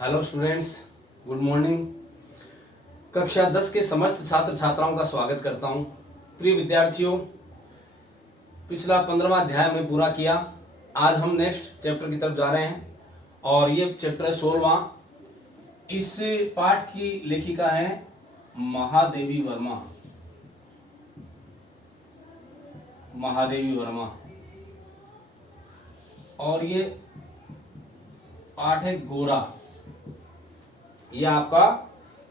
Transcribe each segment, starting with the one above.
Hello students, good morning. कक्षा 10 के समस्त छात्र छात्राओं का स्वागत करता हूं। प्रिय विद्यार्थियों, पिछला 15वां अध्याय में पूरा किया। आज हम नेक्स्ट चैप्टर की तरफ जा रहे हैं और ये चैप्टर है 16वां। इस पाठ की लेखिका है महादेवी वर्मा। महादेवी वर्मा और ये पाठ है गोरा। ये आपका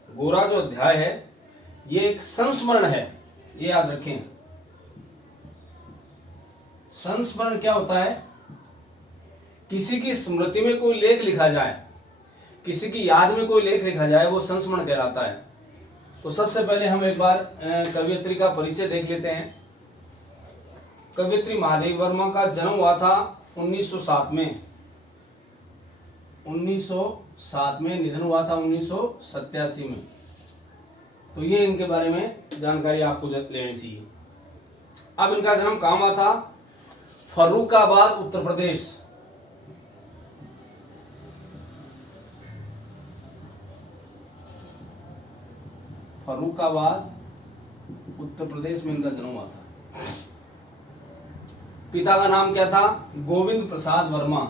गोरा जो अध्याय है ये एक संस्मरण है, ये याद रखें। संस्मरण क्या होता है? किसी की स्मृति में कोई लेख लिखा जाए, किसी की याद में कोई लेख लिखा जाए, वो संस्मरण कहलाता है। तो सबसे पहले हम एक बार कवयित्री का परिचय देख लेते हैं। कवयित्री महादेवी वर्मा का जन्म हुआ था 1907 में। 1907 में निधन हुआ था 1987 में। तो ये इनके बारे में जानकारी आपको लेनी चाहिए। अब इनका जन्म कहाँ हुआ था? फर्रुखाबाद, उत्तर प्रदेश। फर्रुखाबाद, उत्तर प्रदेश में इनका जन्म हुआ था। पिता का नाम क्या था? गोविंद प्रसाद वर्मा।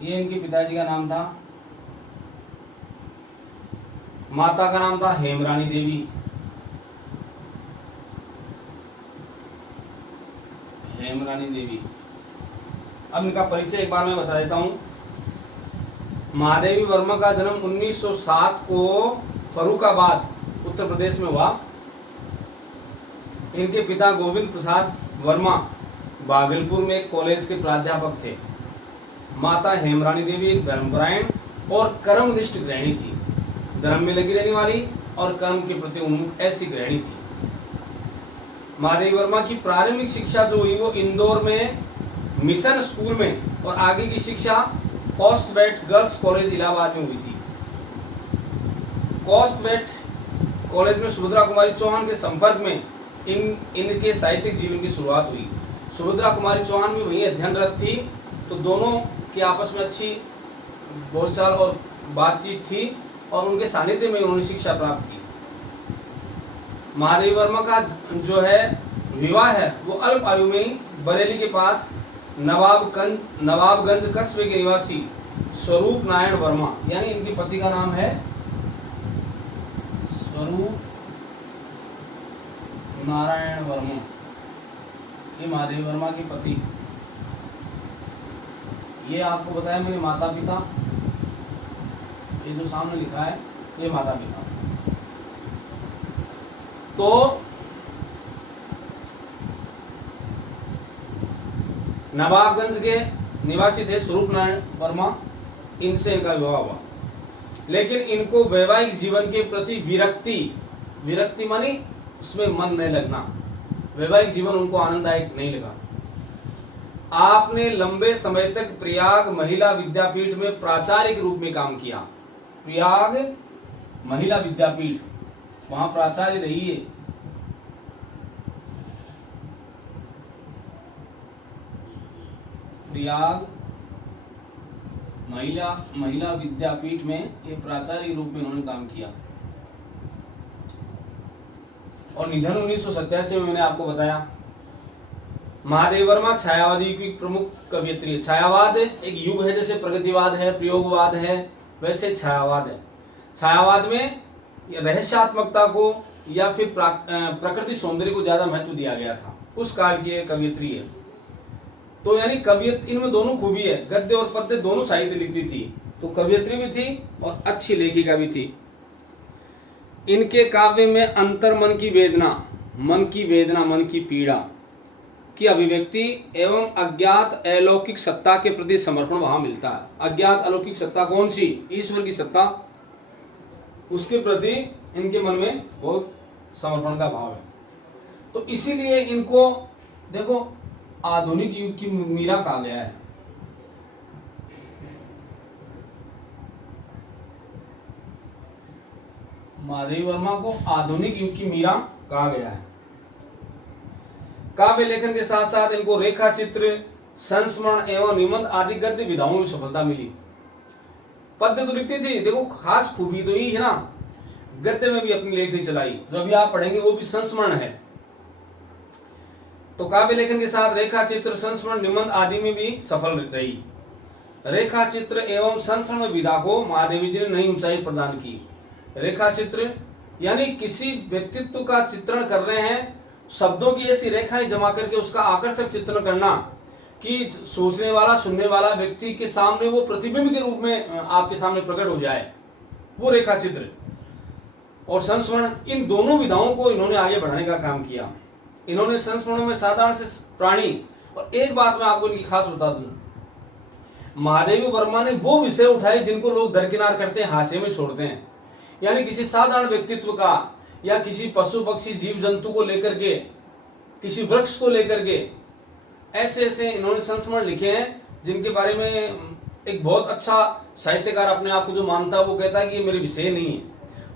ये इनके पिताजी का नाम था। माता का नाम था हेमरानी देवी। हेमरानी देवी। अब इनका परिचय एक बार मैं बता देता हूं। महादेवी वर्मा का जन्म 1907 को फर्रुखाबाद, उत्तर प्रदेश में हुआ। इनके पिता गोविंद प्रसाद वर्मा भागलपुर में एक कॉलेज के प्राध्यापक थे। माता हेमरानी देवी एक धर्मपरायण और कर्मनिष्ठ गृहिणी थी। धर्म में लगी रहने वाली और कर्म के प्रति उन्मुख ऐसी गृहिणी थी। महादेवी वर्मा की प्रारंभिक शिक्षा जो हुई वो इंदौर में मिशन स्कूल में, और आगे की शिक्षा कॉस्टवेट गर्ल्स कॉलेज इलाहाबाद में हुई थी। कॉस्टवेट कॉलेज में सुभद्रा कुमारी चौहान के संपर्क में इनके साहित्यिक जीवन की शुरुआत हुई। सुभद्रा कुमारी चौहान भी वहीं अध्ययनरत थी, तो दोनों की आपस में अच्छी बोलचाल और बातचीत थी और उनके सानिध्य में उन्होंने शिक्षा प्राप्त की। महादेवी वर्मा का जो है विवाह है वो अल्प आयु में ही बरेली के पास नवाबगंज कस्बे के निवासी स्वरूप नारायण वर्मा, यानी इनके पति का नाम है स्वरूप नारायण वर्मा। ये महादेवी वर्मा के पति। ये आपको बताया मैंने माता पिता, ये जो सामने लिखा है ये माता पिता। तो नवाबगंज के निवासी थे स्वरूप नारायण वर्मा, इनसे इनका विवाह हुआ। लेकिन इनको वैवाहिक जीवन के प्रति विरक्ति मानी उसमें मन नहीं लगना। वैवाहिक जीवन उनको आनंददायक नहीं लगा। आपने लंबे समय तक प्रयाग महिला विद्यापीठ में प्राचार्य के रूप में काम किया। प्रयाग महिला विद्यापीठ, वहां प्राचार्य रही है। प्रयाग महिला विद्यापीठ में ये प्राचार्य के रूप में उन्होंने काम किया। और निधन 1987 में मैंने आपको बताया। महादेवी वर्मा छायावादी की प्रमुख कवयित्री है। छायावाद एक युग है, जैसे प्रगतिवाद है, प्रयोगवाद है, वैसे छायावाद है। छायावाद में रहस्यात्मकता को या फिर प्रकृति सौंदर्य को ज्यादा महत्व दिया गया था। उस काल की कवयित्री है। तो यानी कवियत्री, इनमें दोनों खूबी है, गद्य और पद्य दोनों साहित्य लिखती थी। तो कवयित्री भी थी और अच्छी लेखिका भी थी। इनके काव्य में अंतर्मन की वेदना, मन की पीड़ा की अभिव्यक्ति एवं अज्ञात अलौकिक सत्ता के प्रति समर्पण वहां मिलता है। अज्ञात अलौकिक सत्ता कौन सी? ईश्वर की सत्ता, उसके प्रति इनके मन में बहुत समर्पण का भाव है। तो इसीलिए इनको देखो आधुनिक युग की मीरा कहा गया है। महादेवी वर्मा को आधुनिक युग की मीरा कहा गया है। काव्य लेखन के साथ साथ इनको रेखा चित्र, संस्मरण एवं निबंध आदि गद्य विधाओं में सफलता मिली। पद्य तो लिखती थी, देखो खास खूबी तो यही है ना, गद्य में भी अपनी लेखनी चलाई, जो अभी आप पढ़ेंगे वो भी संस्मरण है। तो काव्य लेखन के साथ रेखा चित्र, संस्मरण, निबंध आदि में भी सफल रही। रेखा चित्र एवं संस्मरण विधा को महादेवी जी ने नई ऊंचाई प्रदान की। रेखा चित्र यानी किसी व्यक्तित्व का चित्रण कर रहे हैं, शब्दों की ऐसी रेखाएं जमा करके उसका आकर्षक चित्रण करना कि सोचने वाला, सुनने वाला व्यक्ति के सामने वो प्रतिबिंब के रूप में आपके सामने प्रकट हो जाए, वो रेखा चित्र। और संस्मरण, इन दोनों विधाओं को इन्होंने आगे बढ़ाने का काम किया। इन्होंने संस्मरणों में साधारण से प्राणी, और एक बात मैं आपको इनकी खास बता दूं, महादेवी वर्मा ने वो विषय उठाए जिनको लोग दरकिनार करते हैं, हास्य में छोड़ते हैं। यानी किसी साधारण व्यक्तित्व का या किसी पशु पक्षी जीव जंतु को लेकर के, किसी वृक्ष को लेकर के, ऐसे ऐसे इन्होंने संस्मरण लिखे हैं जिनके बारे में एक बहुत अच्छा साहित्यकार अपने आप को जो मानता है वो कहता है कि ये मेरे विषय नहीं है।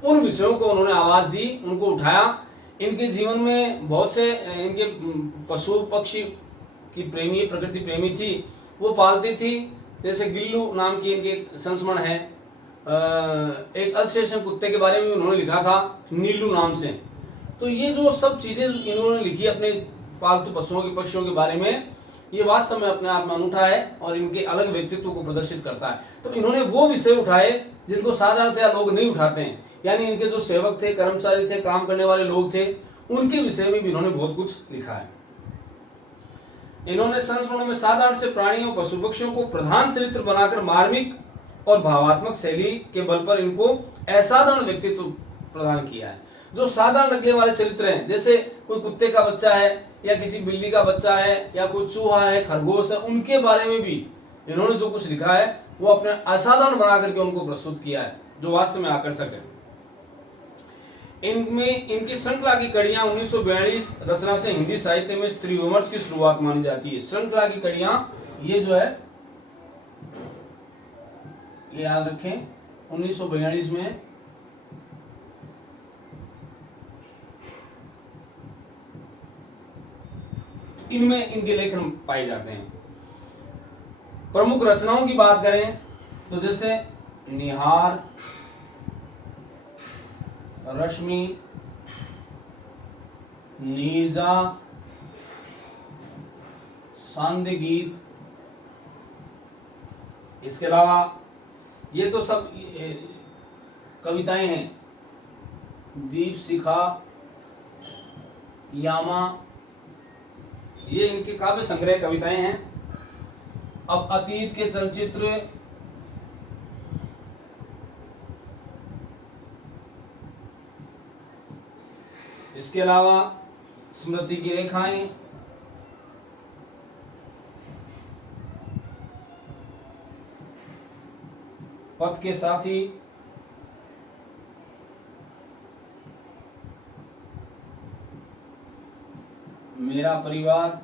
उन विषयों को उन्होंने आवाज दी, उनको उठाया। इनके जीवन में बहुत से इनके पशु पक्षी की प्रेमी, प्रकृति प्रेमी थी, वो पालती थी। जैसे गिल्लू नाम की इनके संस्मरण है। एक अल्सेशन कुत्ते के बारे में उन्होंने लिखा था नीलू नाम से। तो ये जो सब चीजें इन्होंने लिखी अपने पालतू पशुओं के, पक्षियों के बारे में, ये वास्तव में अपने आप में अनूठा है और इनके अलग व्यक्तित्व को प्रदर्शित करता है। तो इन्होंने वो विषय उठाए जिनको साधारणतया लोग नहीं उठाते हैं। यानी इनके जो सेवक थे, कर्मचारी थे, काम करने वाले लोग थे, उनके विषय में भी इन्होंने बहुत कुछ लिखा है। इन्होंने संस्मरणों में साधारण से प्राणियों, पशु पक्षियों को प्रधान चरित्र बनाकर मार्मिक और भावात्मक शैली के बल पर इनको असाधारण व्यक्तित्व प्रदान किया है। जो साधारण लगने वाले चरित्र हैं, जैसे कोई कुत्ते का बच्चा है या किसी बिल्ली का बच्चा है या कोई चूहा है, खरगोश है, उनके बारे में भी इन्होंने जो कुछ लिखा है वो अपने असाधारण बना करके उनको प्रस्तुत किया है, जो वास्तव में आकर्षक है। इनमें इनकी श्रृंखला की कड़ियां 1942 रचना से हिंदी साहित्य में स्त्री विमर्श की शुरुआत मानी जाती है। श्रृंखला की कड़ियां, ये जो है, ये याद रखें, 1942 में इनमें इनके लेखन पाए जाते हैं। प्रमुख रचनाओं की बात करें तो जैसे निहार, रश्मि, नीरजा, सांध्य गीत, इसके अलावा ये तो सब कविताएं हैं। दीप शिखा, यामा, ये इनके काव्य संग्रह कविताएं हैं। अब अतीत के चलचित्र, इसके अलावा स्मृति की रेखाएं, पथ के साथी, मेरा परिवार,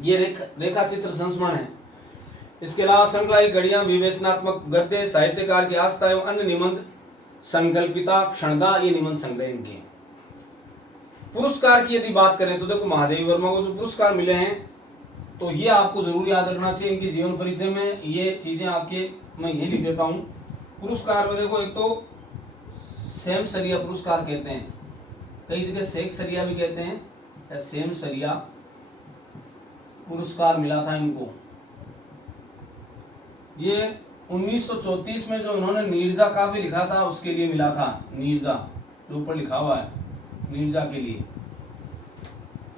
ये रेखा चित्र संस्मरण है। इसके अलावा श्रृंखला की कड़ियां, विवेचनात्मक गद्य, साहित्यकार की आस्था एवं अन्य निबंध, संकल्पिता, क्षणदा, ये निबंध संग्रह इनके। पुरस्कार की यदि बात करें तो देखो महादेवी वर्मा को जो पुरस्कार मिले हैं तो ये आपको जरूर याद रखना चाहिए। इनके जीवन परिचय में ये चीजें आपके मैं यही लिख देता हूँ। पुरस्कार में देखो, एक तो सेम सरिया पुरस्कार कहते हैं, कई जगह शेख सरिया भी कहते हैं, या सेम सरिया पुरस्कार मिला था इनको। ये 1934 में जो इन्होंने नीरजा काव्य लिखा था उसके लिए मिला था। नीरजा जो ऊपर लिखा हुआ है, नीरजा के लिए।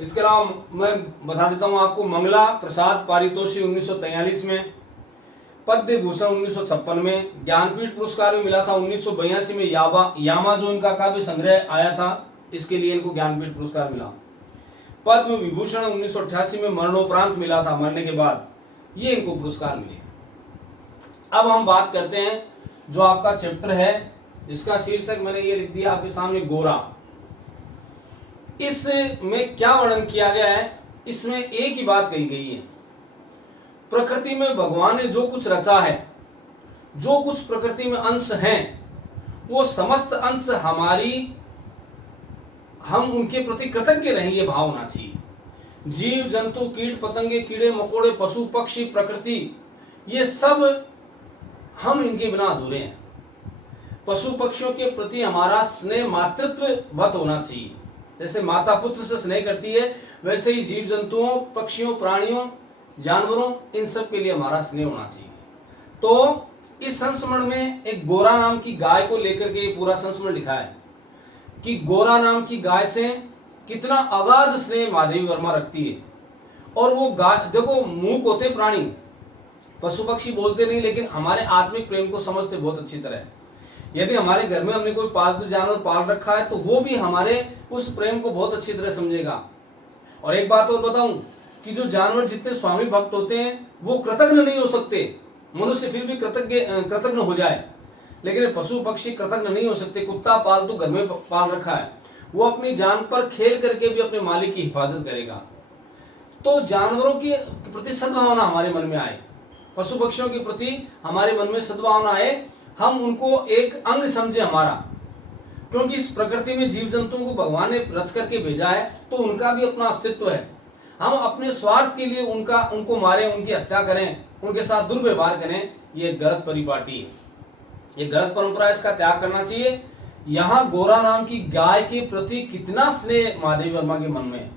इसके अलावा मैं बता देता हूं आपको, मंगला प्रसाद पारितोषिक 1943 में, पद्म भूषण 1956 में, ज्ञानपीठ पुरस्कार भी मिला था 1982 में। यामा जो इनका काव्य संग्रह आया था, इसके लिए इनको ज्ञानपीठ पुरस्कार मिला। पद्म विभूषण 1988 में मरणोपरांत मिला था, मरने के बाद ये इनको पुरस्कार मिले। अब हम बात करते हैं जो आपका चैप्टर है, इसका शीर्षक मैंने ये लिख दिया आपके सामने, गोरा। इसमें क्या वर्णन किया गया है? इसमें एक ही बात कही गई है, प्रकृति में भगवान ने जो कुछ रचा है, जो कुछ प्रकृति में अंश हैं, वो समस्त अंश हमारी हम उनके प्रति कृतज्ञ रहें, ये भाव होना चाहिए। जीव जंतु, कीट पतंगे, कीड़े मकोड़े, पशु पक्षी, प्रकृति, ये सब हम इनके बिना अधूरे हैं। पशु पक्षियों के प्रति हमारा स्नेह मातृत्व वत होना चाहिए। जैसे माता पुत्र से स्नेह करती है, वैसे ही जीव जंतुओं, पक्षियों, प्राणियों, जानवरों, इन सब के लिए हमारा स्नेह होना चाहिए। तो इस संस्मरण में एक गोरा नाम की गाय को लेकर के पूरा संस्मरण लिखा है कि गोरा नाम की गाय से कितना अगाध स्नेह महादेवी वर्मा रखती है। और वो गाय, देखो मूक होते प्राणी, पशु पक्षी बोलते नहीं, लेकिन हमारे आत्मिक प्रेम को समझते बहुत अच्छी तरह है। यदि हमारे घर में हमने कोई पालतू जानवर पाल रखा है तो वो भी हमारे उस प्रेम को बहुत अच्छी तरह समझेगा। और एक बात और बताऊं कि जो जानवर जितने स्वामी भक्त होते हैं वो कृतज्ञ नहीं हो सकते। मनुष्य फिर भी कृतज्ञ हो जाए, लेकिन पशु पक्षी कृतज्ञ नहीं हो सकते। कुत्ता पालतू घर में पाल रखा है, वो अपनी जान पर खेल करके भी अपने मालिक की हिफाजत करेगा। तो जानवरों के प्रति सद्भावना हमारे मन में आए, पशु पक्षियों के प्रति हमारे मन में सद्भावना आए, हम उनको एक अंग समझे हमारा। क्योंकि इस प्रकृति में जीव जंतुओं को भगवान ने रच करके भेजा है, तो उनका भी अपना अस्तित्व है। हम अपने स्वार्थ के लिए उनको मारें, उनकी हत्या करें, उनके साथ दुर्व्यवहार करें, ये गलत परिपाटी है, ये गलत परंपरा है, इसका त्याग करना चाहिए। यहाँ गोरा नाम की गाय के प्रति कितना स्नेह महादेवी वर्मा के मन में है।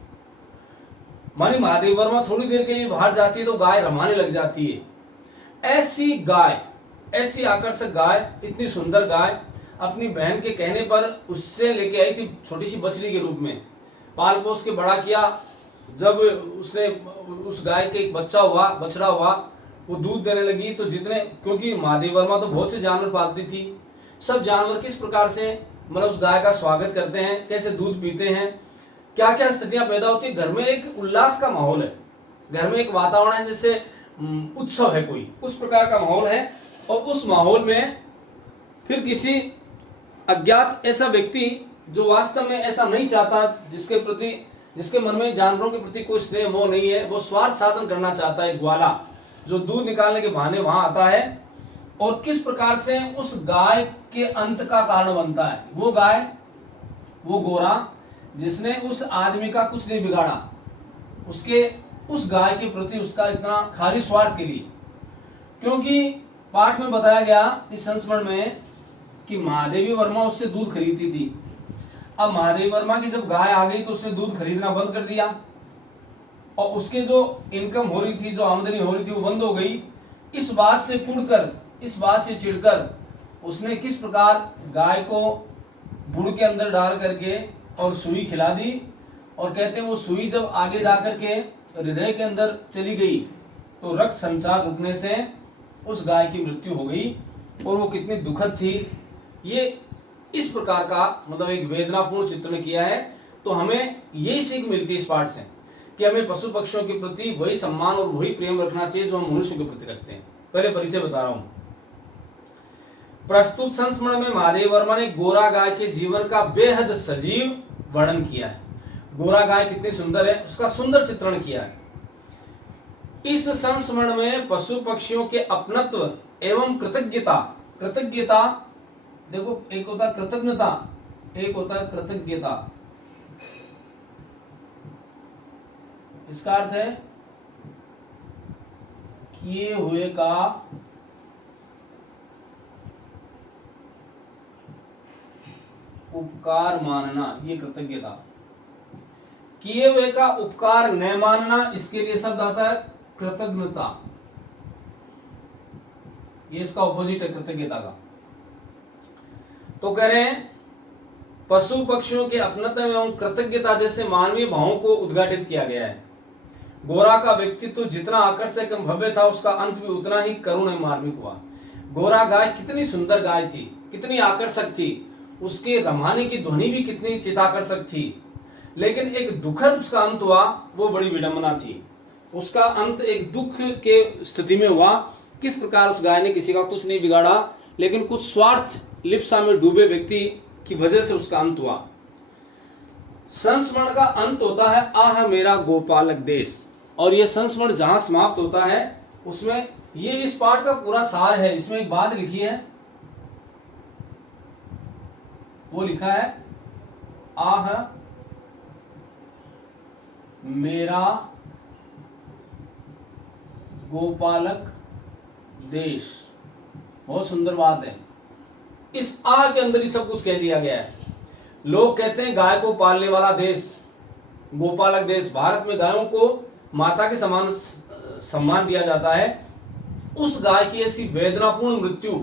मानी महादेवी वर्मा थोड़ी देर के लिए बाहर जाती है तो गाय रमाने लग जाती है। ऐसी गाय, ऐसी आकर्षक गाय, इतनी सुंदर गाय अपनी बहन के कहने पर उससे लेके आई थी, छोटी सी बछड़ी के रूप में पाल पोस के बड़ा किया। जब उसने उस गाय के एक बछड़ा हुआ, वो दूध देने लगी तो जितने, क्योंकि महादेवी वर्मा तो बहुत से जानवर पालती थी, सब जानवर किस प्रकार से मतलब उस गाय का स्वागत करते हैं, कैसे दूध पीते हैं, क्या क्या स्थितियां पैदा होती है। घर में एक उल्लास का माहौल है, घर में एक वातावरण है जैसे उत्सव है कोई, उस प्रकार का माहौल है। और उस माहौल में फिर किसी अज्ञात ऐसा व्यक्ति जो वास्तव में ऐसा नहीं चाहता, जिसके मन में जानवरों के प्रति कोई स्नेह मोह नहीं है, वो स्वार्थ साधन करना चाहता है, ग्वाला जो दूध निकालने के बहाने वहां आता है, और किस प्रकार से उस गाय के अंत का कारण बनता है। वो गाय, वो गोरा जिसने उस आदमी का कुछ नहीं बिगाड़ा, उस गाय के प्रति उसका इतना खाली स्वार्थ के लिए। क्योंकि पाठ में बताया गया इस संस्मरण में कि महादेवी वर्मा उससे दूध खरीदती थी। अब महादेवी वर्मा की जब गाय आ गई तो उसने दूध खरीदना बंद कर दिया, और उसके जो इनकम हो रही थी, जो आमदनी हो रही थी, वो बंद हो गई। इस बात से कुड़कर, इस बात से चिढ़कर उसने किस प्रकार गाय को बुड़ के अंदर डाल करके और सुई खिला दी। और कहते हैं वो सुई जब आगे जाकर के हृदय के अंदर चली गई तो रक्त संचार रुकने से उस गाय की मृत्यु हो गई। और वो कितनी दुखद थी, ये इस प्रकार का मतलब एक वेदनापूर्ण चित्र में किया है। तो हमें यही सीख मिलती है इस पाठ से कि हमें पशु पक्षियों के प्रति वही सम्मान और वही प्रेम रखना चाहिए जो हम मनुष्य के प्रति रखते हैं। पहले परिचय बता रहा हूं। प्रस्तुत संस्मरण में महादेवी वर्मा ने गोरा गाय के जीवन का बेहद सजीव वर्णन किया है। गोरा गाय कितनी सुंदर है, उसका सुंदर चित्रण किया है। इस संस्मरण में पशु पक्षियों के अपनत्व एवं कृतज्ञता, देखो एक होता है कृतज्ञता, एक होता है कृतज्ञता। इसका अर्थ है किए हुए का उपकार मानना, ये कृतज्ञता। किए हुए का उपकार न मानना, इसके लिए शब्द आता है कृतज्ञता। ये इसका ऑपोजिट है कृतज्ञता का। तो कह रहे हैं पशु पक्षियों के अपनत्व एवं कृतज्ञता जैसे मानवीय भावों को उद्घाटित किया गया है। गोरा का व्यक्तित्व जितना आकर्षक एवं भव्य था, उसका अंत भी उतना ही करुण एवं मार्मिक हुआ। गोरा गाय कितनी सुंदर गाय थी, कितनी आकर्षक थी, उसके रमाने की ध्वनि भी कितनी चिताकर्षक थी, लेकिन एक दुखद उसका अंत हुआ, वो बड़ी विडंबना थी। उसका अंत एक दुख के स्थिति में हुआ। किस प्रकार उस गाय ने किसी का कुछ नहीं बिगाड़ा, लेकिन कुछ स्वार्थ लिप्सा में डूबे व्यक्ति की वजह से उसका अंत हुआ। संस्मरण का अंत होता है आह मेरा गोपालक देश, और यह संस्मरण जहां समाप्त होता है उसमें ये इस पाठ का पूरा सार है। इसमें एक बात लिखी है, वो लिखा है आह मेरा गोपालक देश। बहुत सुंदर बात है। इस आ के अंदर ही सब कुछ कह दिया गया है। लोग कहते हैं गाय को पालने वाला देश, गोपालक देश। भारत में गायों को माता के समान सम्मान दिया जाता है। उस गाय की ऐसी वेदनापूर्ण मृत्यु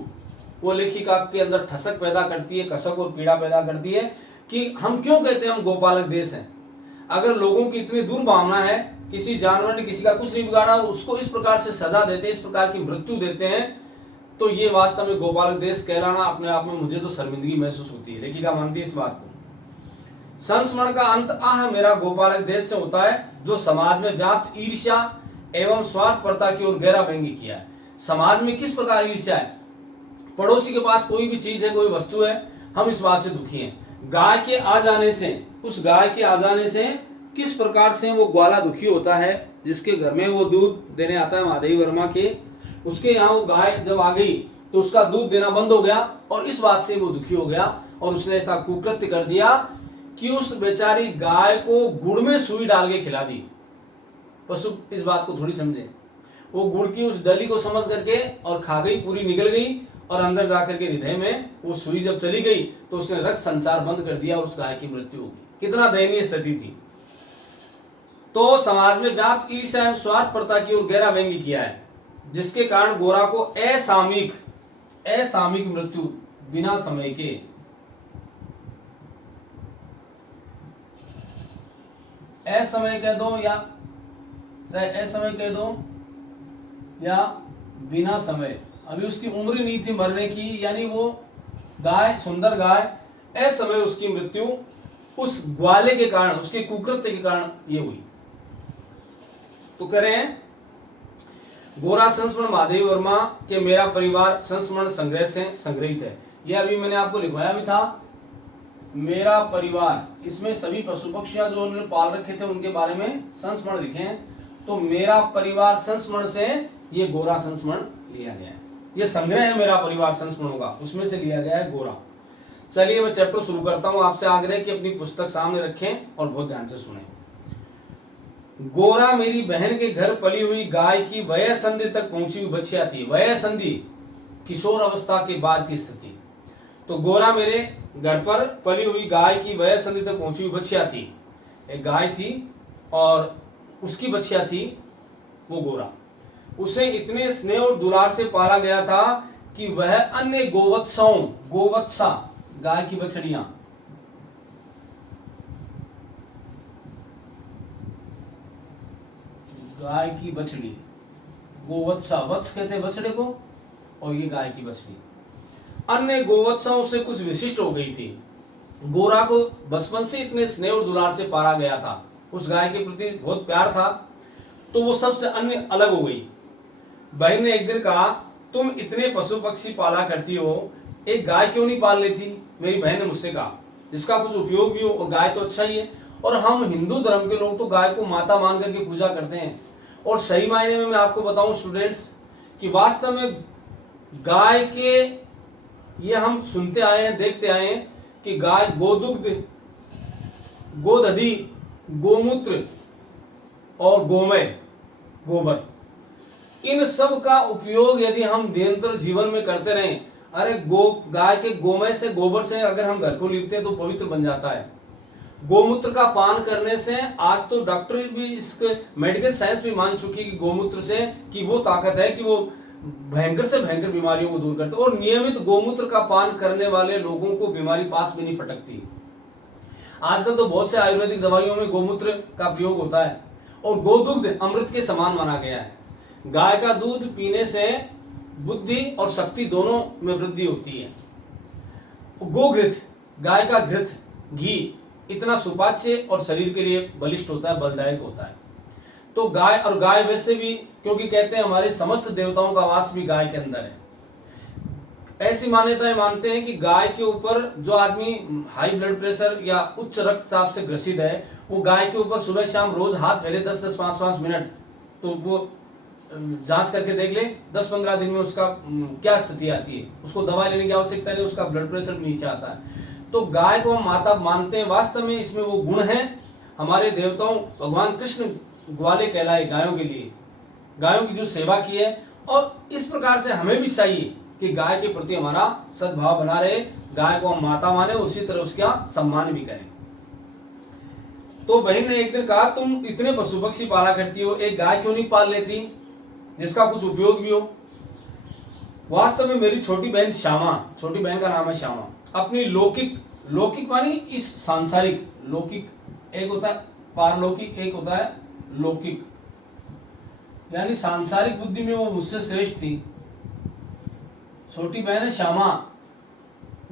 वो लेखिका के अंदर ठसक पैदा करती है, कसक और पीड़ा पैदा करती है कि हम क्यों कहते हैं हम गोपालक देश हैं। अगर लोगों की इतनी दुर्भावना है, किसी जानवर ने किसी का कुछ नहीं बिगाड़ा, उसको इस प्रकार से सजा देते हैं, इस प्रकार की मृत्यु देते हैं, तो ये वास्तव में गोपालक देश कहलाना अपने आप में मुझे तो शर्मिंदगी महसूस होती है। लेखिका मानती है इस बात को। संस्मरण का अंत आह मेरा गोपालक देश से होता है, जो समाज में व्याप्त ईर्ष्या एवं स्वार्थपरता की ओर गहरा व्यंग्य किया है। समाज में किस प्रकार ईर्ष्या है, पड़ोसी के पास कोई भी चीज है, कोई वस्तु है, हम इस बात से दुखी हैं। गाय के आ जाने से, उस गाय के आ जाने से किस प्रकार से वो ग्वाला दुखी होता है, जिसके घर में वो दूध देने आता है महादेवी वर्मा के, उसके यहाँ वो गाय जब आ गई तो उसका दूध देना बंद हो गया और इस बात से वो दुखी हो गया और उसने ऐसा कुकृत्य कर दिया कि उस बेचारी गाय को गुड़ में सुई डाल के खिला दी। पशु इस बात को थोड़ी समझे, वो गुड़ की उस डली को समझ करके और खा गई, पूरी निगल गई और अंदर जाकर के हृदय में वो सुई जब चली गई तो उसने रक्त संचार बंद कर दिया और उस गाय की मृत्यु हो गई। कितना दयनीय स्थिति थी। तो समाज में व्याप्त ईर्ष्या एवं स्वार्थपरता की ओर गहरा व्यंग्य किया है, जिसके कारण गोरा को असामयिक मृत्यु बिना समय के, असमय कह दो या असमय कह दो या बिना समय, अभी उसकी उम्र ही नहीं थी मरने की, यानी वो गाय, सुंदर गाय, असमय उसकी मृत्यु उस ग्वाले के कारण, उसके कुकृत्य के कारण ये हुई। तो करें गोरा संस्मरण महादेवी वर्मा के मेरा परिवार संस्मरण संग्रह से संग्रहित है। यह अभी मैंने आपको लिखवाया भी था, मेरा परिवार। इसमें सभी पशु पक्षियां जो उन्होंने पाल रखे थे उनके बारे में संस्मरण लिखे हैं। तो मेरा परिवार संस्मरण से ये गोरा संस्मरण लिया गया है। ये संग्रह है मेरा परिवार संस्मरणों का, उसमें से लिया गया है गोरा। चलिए मैं चैप्टर शुरू करता हूं। आपसे आग्रह कि अपनी पुस्तक सामने रखें और बहुत ध्यान से सुनें। गोरा मेरी बहन के घर पली हुई गाय की वय संधि तक पहुंची हुई बछिया थी। वय संधि किशोर अवस्था के बाद की स्थिति। तो गोरा मेरे घर पर पली हुई गाय की वय संधि तक पहुंची हुई बछिया थी। एक गाय थी और उसकी बछिया थी वो गोरा। उसे इतने स्नेह और दुलार से पाला गया था कि वह अन्य गोवत्साओं, गोवत्सा गाय की बछड़ियां, गाय की बछड़ी, गोवत्सा, वत्स कहते हैं बछड़े को, और ये गाय की बछड़ी अन्य गोवत्साओं से कुछ विशिष्ट हो गई थी। गोरा को बचपन से इतने स्नेह और दुलार से पाला गया था, उस गाय के प्रति बहुत प्यार था, तो वो सबसे अन्य अलग हो गई। बहन ने एक दिन कहा, तुम इतने पशु पक्षी पाला करती हो, एक गाय क्यों नहीं पाल लेती? मेरी बहन ने मुझसे कहा, जिसका कुछ उपयोग भी हो, और गाय तो अच्छा ही है। और हम हिंदू धर्म के लोग तो गाय को माता मान करके पूजा करते हैं। और सही मायने में मैं आपको बताऊं स्टूडेंट्स कि वास्तव में गाय के, ये हम सुनते आए हैं, देखते आए हैं कि गाय गोदुग्ध, गोदधि, गोमूत्र और गोमय, गोबर, इन सब का उपयोग यदि हम निरंतर जीवन में करते रहें, अरे गाय के गोमय से, गोबर से अगर हम घर को लीपते हैं तो पवित्र बन जाता है। गोमूत्र का पान करने से, आज तो डॉक्टर भी, इसके मेडिकल साइंस भी मान चुकी है कि गोमूत्र से कि वो ताकत है कि वो भयंकर से भयंकर बीमारियों को दूर करते। और नियमित गोमूत्र का पान करने वाले लोगों को बीमारी पास भी नहीं फटकती। आजकल तो बहुत से आयुर्वेदिक दवाइयों में गोमूत्र का प्रयोग होता है। और गोदुग्ध अमृत के समान माना गया है। गाय का दूध पीने से बुद्धि और शक्ति दोनों में वृद्धि होती है। गोघृत, गाय का घृत, घी इतना सुपाच्य और शरीर के लिए बलिष्ठ होता है, बलदायक होता है। तो गाय, और गाय वैसे भी, क्योंकि कहते हैं हमारे समस्त देवताओं का वास भी गाय के अंदर है। ऐसी मान्यताएं मानते हैं कि गाय के ऊपर, जो आदमी हाई ब्लड प्रेशर या उच्च रक्तचाप से ग्रसित है, वो गाय के ऊपर सुबह शाम रोज हाथ फेरे 10-10, 5-5 मिनट, तो वो जांच करके देख ले 10-15 दिन में उसका क्या स्थिति आती है। उसको दवाई लेने की आवश्यकता नहीं, उसका ब्लड प्रेशर नीचे आता है। तो गाय को हम माता मानते हैं। वास्तव में इसमें वो गुण है हमारे देवताओं भगवान कृष्ण ग्वाले कहलाए गायों के लिए, गायों की जो सेवा की है। और इस प्रकार से हमें भी चाहिए कि गाय के प्रति हमारा सद्भाव बना रहे, गाय को हम माता माने, उसी तरह उसका सम्मान भी करें। तो बहन ने एक दिन कहा, तुम इतने पशु पक्षी पाला करती हो, एक गाय क्यों नहीं पाल लेती जिसका कुछ उपयोग भी हो। वास्तव में मेरी छोटी बहन श्यामा, छोटी बहन का नाम है श्यामा, अपनी लौकिक, लौकिक मानी इस सांसारिक, लौकिक एक होता है पारलौकिक, एक होता है लौकिक, यानी सांसारिक बुद्धि में वो मुझसे श्रेष्ठ थी। छोटी बहन है श्यामा,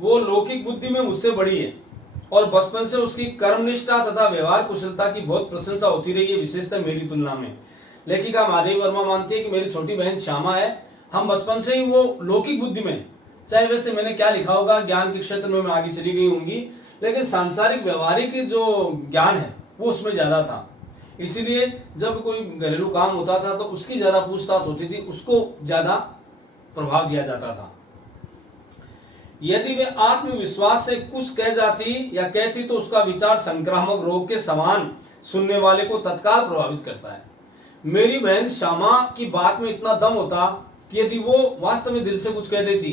वो लौकिक बुद्धि में मुझसे बड़ी है और बचपन से उसकी कर्मनिष्ठा तथा व्यवहार कुशलता की बहुत प्रशंसा होती रही है, विशेषतः मेरी तुलना में। लेखिका माधवी वर्मा मानती है कि मेरी छोटी बहन श्यामा है, हम बचपन से ही वो लौकिक बुद्धि में, चाहे वैसे मैंने क्या लिखा होगा ज्ञान के क्षेत्र में मैं आगे चली गई होंगी, लेकिन सांसारिक व्यवहारिक जो ज्ञान है वो उसमें ज्यादा था। इसीलिए जब कोई घरेलू काम होता था तो उसकी ज्यादा पूछताछ होती थी, उसको ज्यादा प्रभाव दिया जाता था। यदि वे आत्मविश्वास से कुछ कह जाती या कहती तो उसका विचार संक्रामक रोग के समान सुनने वाले को तत्काल प्रभावित करता है। मेरी बहन श्यामा की बात में इतना दम होता कि यदि वो वास्तव में दिल से कुछ कह देती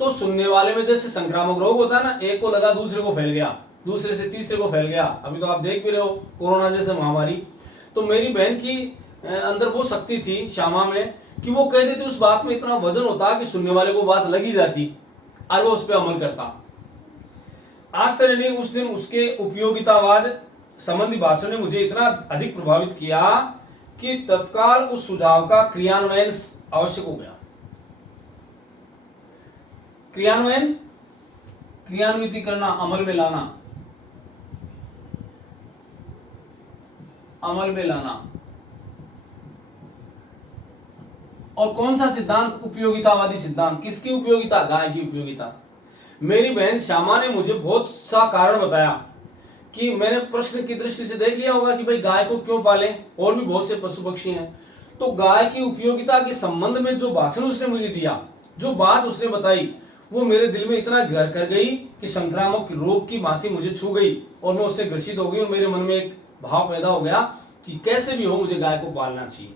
तो सुनने वाले में जैसे संक्रामक रोग होता है ना, एक को लगा दूसरे को फैल गया, दूसरे से तीसरे को फैल गया। अभी तो आप देख भी रहे हो कोरोना जैसे महामारी। तो मेरी बहन की अंदर वो शक्ति थी श्यामा में कि वो कह देती, उस बात में इतना वजन होता कि सुनने वाले को बात लगी जाती और वो उस पर अमल करता। आश्चर्य नहीं, उस दिन उसके उपयोगितावाद संबंधी भाषण ने मुझे इतना अधिक प्रभावित किया कि तत्काल उस सुझाव का क्रियान्वयन आवश्यक हो गया। क्रियान्वयन, क्रियान्वित करना, अमल में लाना, अमल में लाना। और कौन सा सिद्धांत? उपयोगितावादी सिद्धांत। किसकी उपयोगिता? गाय की उपयोगिता। मेरी बहन श्यामा ने मुझे बहुत सा कारण बताया कि मैंने प्रश्न की दृष्टि से देख लिया होगा कि भाई गाय को क्यों पालें, और भी बहुत से पशु पक्षी हैं। तो गाय की उपयोगिता के संबंध में जो भाषण उसने मुझे दिया, जो बात उसने बताई, वो मेरे दिल में इतना घर कर गई कि संक्रामक रोग की भांति मुझे छू गई और मैं उससे ग्रसित हो गई और मेरे मन में एक भाव पैदा हो गया कि कैसे भी हो मुझे गाय को पालना चाहिए।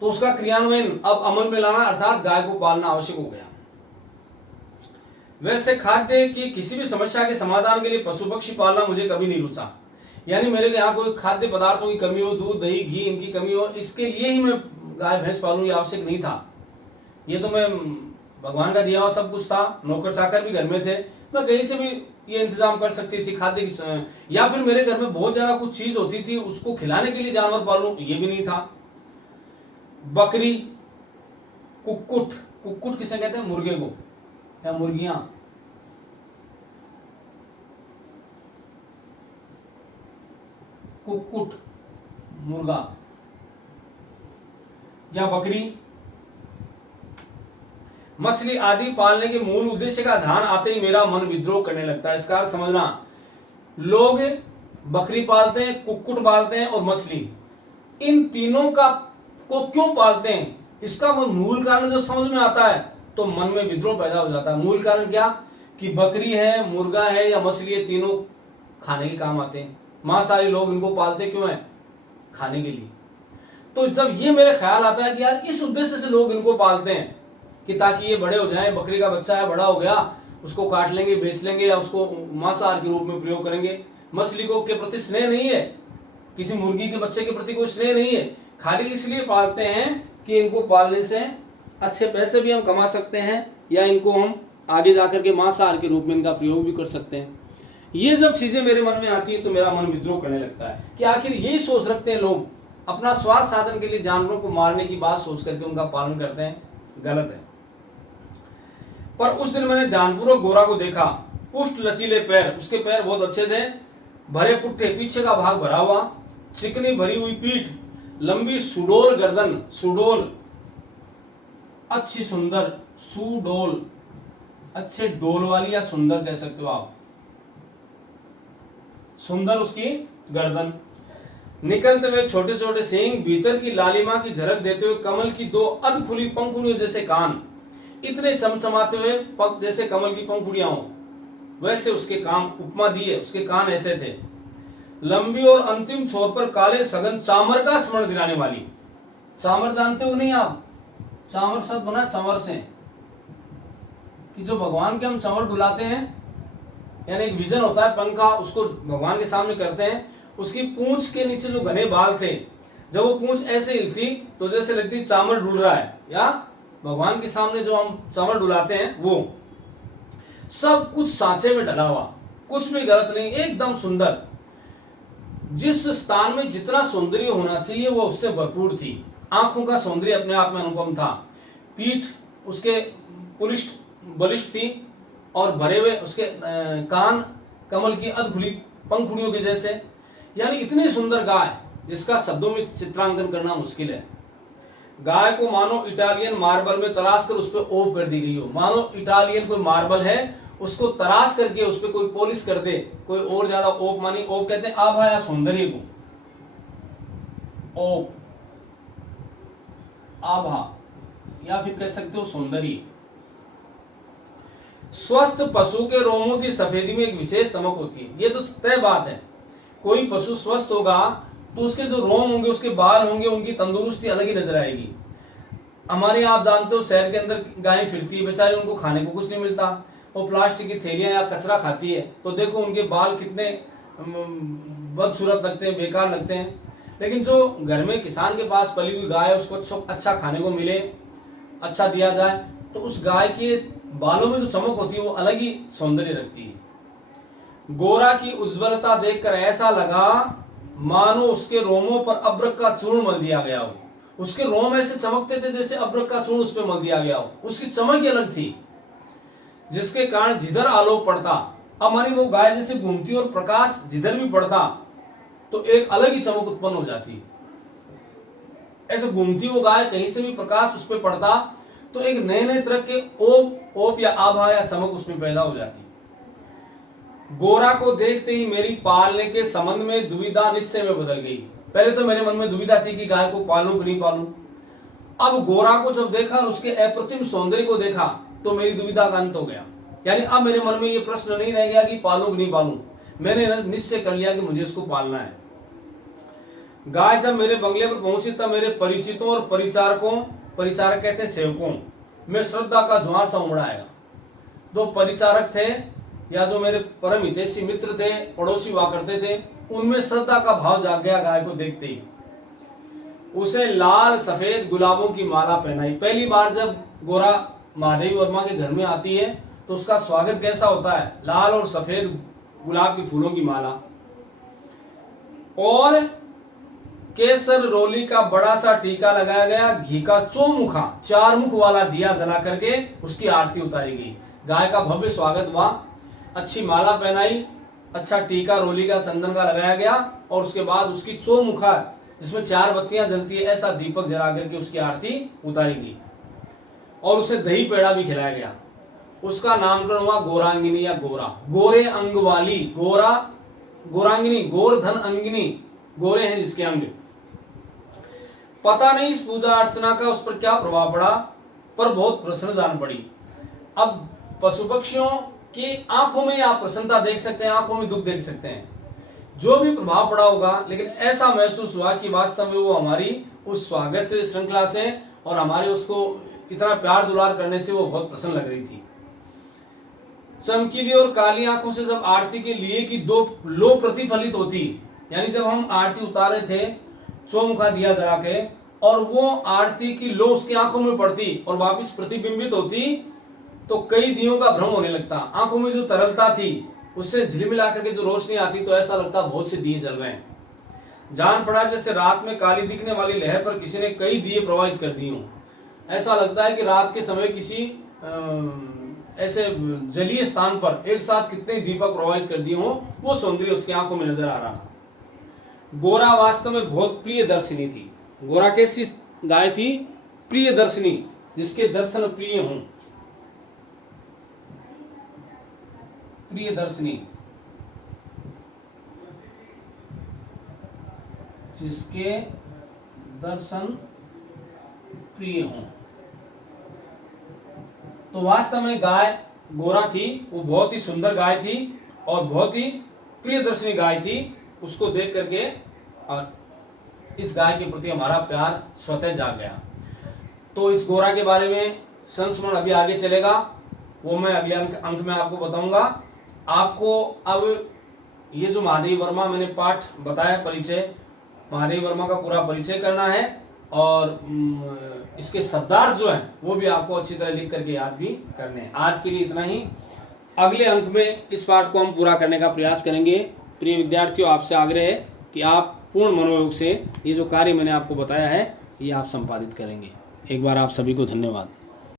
तो उसका क्रियान्वयन अब अमल में लाना अर्थात गाय को पालना आवश्यक हो गया। वैसे खाद्य की किसी भी समस्या के समाधान के लिए पशु पक्षी पालना मुझे कभी नहीं रुचा। यानी मेरे यहाँ कोई खाद्य पदार्थों की कमी हो, दूध दही घी इनकी कमी हो, इसके लिए ही मैं गाय भैंस पालूं, ये आवश्यक नहीं था। ये तो मैं भगवान का दिया हुआ सब कुछ था, नौकर चाकर भी घर में थे, मैं कहीं से भी ये इंतजाम कर सकती थी खाद्य की। या फिर मेरे घर में बहुत ज्यादा कुछ चीज होती थी, उसको खिलाने के लिए जानवर पालूं, ये भी नहीं था। बकरी, कुक्कुट, कुक्कुट किसे कहते हैं? मुर्गे को या मुर्गियां। कुक्कुट मुर्गा या बकरी, मछली आदि पालने के मूल उद्देश्य का ध्यान आते ही मेरा मन विद्रोह करने लगता है। इसका अर्थ समझना, लोग बकरी पालते हैं, कुक्कुट पालते हैं और मछली, इन तीनों का को क्यों पालते हैं, इसका वो मूल कारण जब समझ में आता है तो मन में विद्रोह पैदा हो जाता है। मूल कारण क्या? कि बकरी है, मुर्गा है या मछली है, तीनों खाने के काम आते हैं। मांसाहारी लोग इनको पालते क्यों है? खाने के लिए। तो जब ये मेरे ख्याल आता है कि यार इस उद्देश्य से लोग इनको पालते हैं कि ताकि ये बड़े हो जाएं, बकरी का बच्चा है बड़ा हो गया, उसको काट लेंगे, बेच लेंगे या उसको मांसाहार के रूप में प्रयोग करेंगे। मछली को के प्रति स्नेह नहीं है, किसी मुर्गी के बच्चे के प्रति कोई स्नेह नहीं है, खाली इसलिए पालते हैं कि इनको पालने से अच्छे पैसे भी हम कमा सकते हैं या इनको हम आगे जाकर के मांसाहार के रूप में इनका प्रयोग भी कर सकते हैं। ये जब चीजें मेरे मन में आती है तो मेरा मन विद्रोह करने लगता है कि आखिर यही सोच रखते हैं लोग, अपना स्वार्थ साधन के लिए जानवरों को मारने की बात सोच करके उनका पालन करते हैं, गलत है। पर उस दिन मैंने ध्यानपूर्वक घोड़ा को देखा, पुष्ट लचीले पैर, उसके पैर बहुत अच्छे थे, भरे पुट्ठे, पीछे का भाग भरा हुआ, चिकनी भरी हुई पीठ, लंबी सुडोल गर्दन, सुडोल अच्छी सुंदर, सुडोल अच्छे डोल वाली या सुंदर कह सकते हो आप, सुंदर उसकी गर्दन, निकलते हुए छोटे छोटे सींग, भीतर की लालिमा की झलक देते हुए कमल की दो अध खुली पंखुड़ियों जैसे कान, इतने चमचमाते हुए पग जैसे कमल की पंखुड़ियां हो वैसे उसके काम, उपमा दी है, उसके कान ऐसे थे। लंबी और अंतिम छोर पर काले सघन चामर का स्मरण दिलाने वाली। चामर जानते हो नहीं आप? चामर शब्द बना चंवर से, कि जो भगवान के हम चंवर डुलाते हैं, यानी एक विजन होता है पंखा, उसको भगवान के सामने करते हैं। उसकी पूंछ के नीचे जो घने बाल थे, जब वो पूंछ ऐसे हिलती तो जैसे लगती चामर डुल रहा है, या भगवान के सामने जो हम चामर डुलाते हैं वो। सब कुछ सांचे में ढला हुआ, कुछ भी गलत नहीं, एकदम सुंदर। जिस स्थान में जितना सौंदर्य होना चाहिए वो उससे भरपूर थी। आंखों का सौंदर्य अपने आप में अनुपम था। पीठ उसके पुलिष्ट बलिष्ठ थी और भरे हुए उसके कान कमल की अध खुली पंखुड़ियों के जैसे, यानी इतनी सुंदर गाय जिसका शब्दों में चित्रांकन करना मुश्किल है। गाय को मानो इटालियन मार्बल में तराश कर उस पर ओप कर दी गई हो। मानो इटालियन कोई मार्बल है, उसको तराश करके उस पर कोई पॉलिश कर दे, कोई और ज्यादा ओप, मानी ओप कहते हैं आभा या सौंदर्य को, ओप आभा या फिर कह सकते हो सौंदर्य। स्वस्थ पशु के रोमों की सफेदी में एक विशेष चमक होती है, ये तो तय बात है। कोई पशु स्वस्थ होगा तो उसके जो रोम होंगे, उसके बाल होंगे, उनकी तंदुरुस्ती अलग ही नजर आएगी। हमारे आप जानते हो शहर के अंदर गायें फिरती है, बेचारे उनको खाने को कुछ नहीं मिलता, वो प्लास्टिक की थैलियां या कचरा खाती है, तो देखो उनके बाल कितने बदसूरत लगते हैं, बेकार लगते हैं। लेकिन जो घर में किसान के पास पली हुई गाय है, उसको अच्छा खाने को मिले, अच्छा दिया जाए, तो उस गाय के बालों में जो चमक होती है वो अलग ही सौंदर्य रखती है। गोरा की उज्ज्वलता देखकर ऐसा लगा मानो उसके रोमों पर अब्रक का चूर्ण मल दिया गया हो। उसके रोम ऐसे चमकते थे जैसे अब्रक का चूर्ण उस पर मल दिया गया हो। उसकी चमक ही अलग थी, जिसके कारण जिधर आलोक पड़ता, अब मानी वो गाय जैसे घूमती और प्रकाश जिधर भी पड़ता तो एक अलग ही चमक उत्पन्न हो जाती। ऐसे घूमती वो गाय, कहीं से भी प्रकाश उस पर पड़ता तो एक नए नए तरह के ओप या आभा या चमक उसमें पैदा हो जाती। गोरा को देखते ही मेरी पालने के संबंध में दुविधा निश्चय में बदल गई। पहले तो मेरे मन में दुविधा थी कि गाय को पालूं कि नहीं पालूं। अब गोरा को जब देखा और उसके अप्रतिम सौंदर्य को देखा तो मेरी दुविधा का अंत हो गया। यानी अब मेरे मन में ये प्रश्न नहीं रह गया कि पालूं कि नहीं पालूं, मैंने निश्चय कर लिया कि मुझे इसको पालना है। गाय जब मेरे बंगले पर पहुंची तब मेरे परिचितों और परिचारक कहते हैं सेवकों में श्रद्धा का ज्वार सा उमड़ा आएगा। जो परिचारक थे या जो मेरे परम हितैषी मित्र थे, पड़ोसी हुआ करते थे, उनमें श्रद्धा का भाव जाग गया गाय को देखते ही। उसे लाल सफेद गुलाबों की माला पहनाई। पहली बार जब गोरा महादेवी वर्मा के घर में आती है तो उसका स्वागत कैसा होता है, लाल और सफेद गुलाब के फूलों की माला, और केसर रोली का बड़ा सा टीका लगाया गया। घी का चौमुखा 4 मुख वाला दिया जला करके उसकी आरती उतारी गई। गाय का भव्य स्वागत हुआ, अच्छी माला पहनाई, अच्छा टीका रोली का चंदन का लगाया गया, और उसके बाद उसकी चौमुखा जिसमें 4 बत्तियां जलती है ऐसा दीपक जला करके उसकी आरती उतारी गई, और उसे दही पेड़ा भी खिलाया गया। उसका नामकरण हुआ गोरांगिनी या गोरा, गोरे अंग वाली। गोरा गोरांगिनी, गोरधन अंगिनी, गोरे हैं जिसके अंग। पता नहीं इस पूजा अर्चना का उस पर क्या प्रभाव पड़ा, पर बहुत प्रसन्न जान पड़ी। अब पशु पक्षियों की आंखों में आप प्रसन्नता देख सकते हैं, आंखों में दुख देख सकते हैं, जो भी प्रभाव पड़ा होगा, लेकिन ऐसा महसूस हुआ कि वास्तव में वो हमारी उस स्वागत श्रृंखला से और हमारे उसको इतना प्यार दुलार करने से वो बहुत प्रसन्न लग रही थी। चमकीली और काली आंखों से जब आरती के लिए की 2 लो प्रतिफलित होती, यानी जब हम आरती उतारे थे चौमुखा दिया जला के, और वो आरती की लो उसकी आंखों में पड़ती और वापस प्रतिबिंबित होती, तो कई दियों का भ्रम होने लगता। आंखों में जो तरलता थी उससे झिलमिला करके जो रोशनी आती तो ऐसा लगता बहुत से दिए जल रहे हैं। जान पड़ा जैसे रात में काली दिखने वाली लहर पर किसी ने कई दिए प्रवाहित कर दिए हों। ऐसा लगता है कि रात के समय किसी ऐसे जलीय स्थान पर एक साथ कितने दीपक प्रवाहित कर दिए हों, वो सौंदर्य उसकी आंखों में नजर आ रहा था। गोरा वास्तव में बहुत प्रिय दर्शिनी थी। गोरा कैसी गाय थी? प्रिय दर्शिनी, जिसके दर्शन प्रिय हों। प्रिय दर्शिनी, जिसके दर्शन प्रिय हों। तो वास्तव में गाय गोरा थी, वो बहुत ही सुंदर गाय थी और बहुत ही प्रियदर्शनी गाय थी। उसको देख करके और इस गाय के प्रति हमारा प्यार स्वतः जाग गया। तो इस गोरा के बारे में संस्मरण अभी आगे चलेगा, वो मैं अगले अंक में आपको बताऊंगा। आपको अब ये जो महादेव वर्मा मैंने पाठ बताया, परिचय, महादेव वर्मा का पूरा परिचय करना है और इसके शब्दार्थ जो हैं वो भी आपको अच्छी तरह लिख करके याद भी करने हैं। आज के लिए इतना ही। अगले अंक में इस पाठ को हम पूरा करने का प्रयास करेंगे। प्रिय विद्यार्थियों, आपसे आग्रह है कि आप पूर्ण मनोयोग से ये जो कार्य मैंने आपको बताया है ये आप संपादित करेंगे। एक बार आप सभी को धन्यवाद।